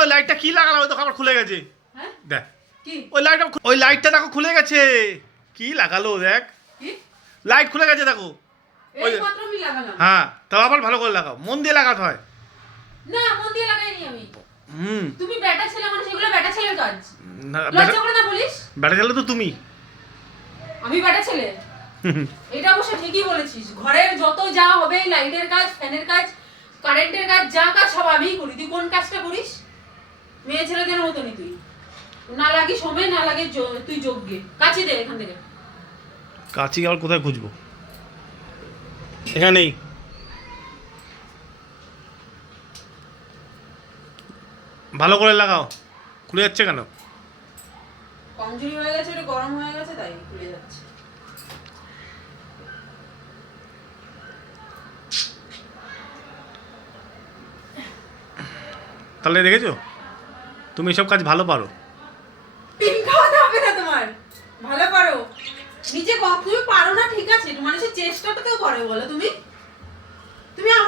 ওই লাইটটা কি লাগালো ওই দেখো আবার খুলে গেছে। হ্যাঁ? দেখ। ওই লাইটটা ওই লাইটটা দেখো খুলে গেছে। কি লাগালো দেখ। লাইট খুলে গেছে দেখো। ওই হ্যাঁ তাও আবার ভালো করে লাগাও। মন দিয়ে লাগাতে হয়। না মন দিয়ে লাগাইনি আমি। হুম। তুমি ছেলে ছেলের কাজ। না, লজ্জা করে না বলিস? বেটা গেলে তো তুমি। আমি ছেলে। এটা অবশ্য ঠিকই বলেছিস। ঘরের যত যা হবে লাইটের কাজ ফ্যানের কাজ কারেন্টের কাজ যা কাজ সব আমিই করি। তুই কোন কাজটা করিস? মেয়ে ছেলেদের মতনই তুই। না লাগি সময় না লাগে তুই যোগ্যে কাছি দে এখান থেকে। কাছি আবার কোথায় খুঁজবো? এখানেই। ভালো করে লাগাও। খুলে যাচ্ছে কেন? কমজোরি হয়ে গেছে ওটা গরম হয়ে গেছে তাই খুলে যাচ্ছে। তাহলে দেখেছ? তুমি এসব কাজ ভালো পারো। না ভালো নিজে তুমি পারো না, ঠিক আছে? মানুষের চেষ্টাটা তো করে, বলো তুমি। তুমি আমার